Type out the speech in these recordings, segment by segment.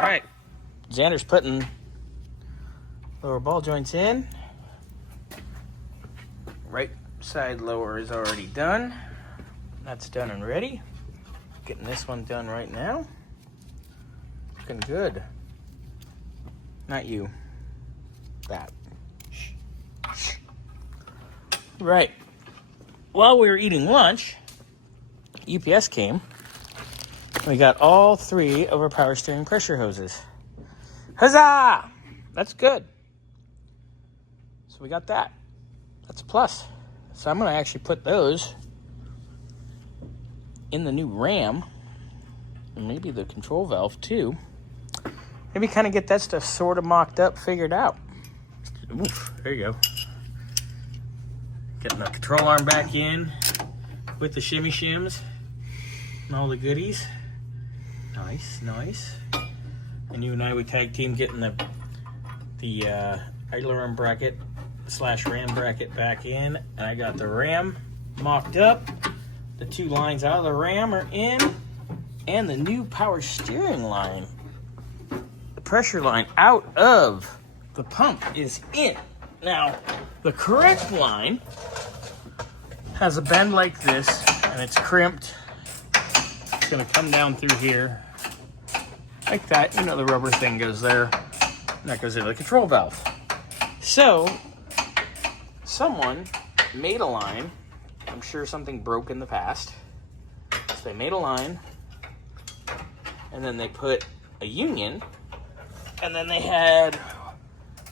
right, Xander's putting lower ball joints in. Right side lower is already done. That's done and ready. Getting this one done right now. Looking good. Not you. That. Right. While we were eating lunch, UPS came. We got all 3 of our power steering pressure hoses. Huzzah! That's good. So we got that. That's a plus. So I'm going to actually put those in the new RAM. And maybe the control valve too. Maybe kind of get that stuff sort of mocked up, figured out. Oof, there you go. Getting the control arm back in with the shimmy shims and all the goodies. Nice, nice. And you and I would tag team getting the idler arm bracket / RAM bracket back in. And I got the RAM mocked up. The 2 lines out of the RAM are in. And the new power steering line, the pressure line out of the pump is in. Now, the correct line has a bend like this, and it's crimped. It's gonna come down through here like that. You know, the rubber thing goes there, and that goes into the control valve. So, someone made a line. I'm sure something broke in the past. So they made a line, and then they put a union, and then they had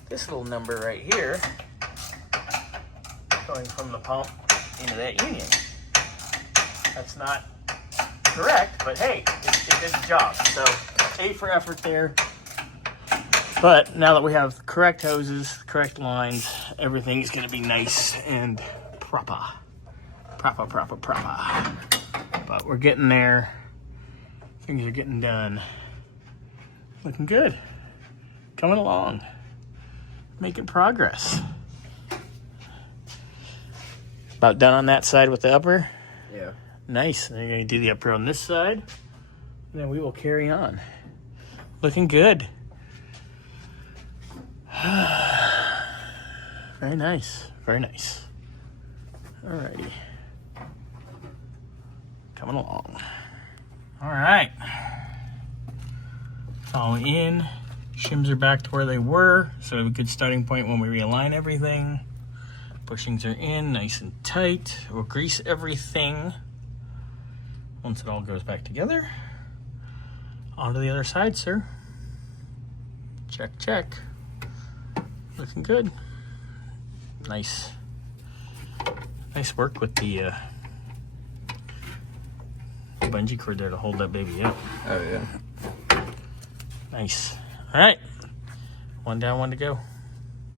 this little number right here going from the pump into that union. That's not correct, but hey, it did the job. So A for effort there. But now that we have the correct hoses, the correct lines, everything is going to be nice and proper. Proper. But we're getting there. Things are getting done. Looking good. Coming along. Making progress. About done on that side with the upper? Yeah. Nice. And you're going to do the upper on this side. And then we will carry on. Looking good. Very nice. Very nice. Alrighty. Coming along. Alright. It's all in. Shims are back to where they were. So we have a good starting point when we realign everything. Bushings are in, nice and tight. We'll grease everything once it all goes back together. On to the other side, sir. Check. Looking good. Nice work with the bungee cord there to hold that baby up. Oh, yeah. Nice. All right. 1 down, 1 to go.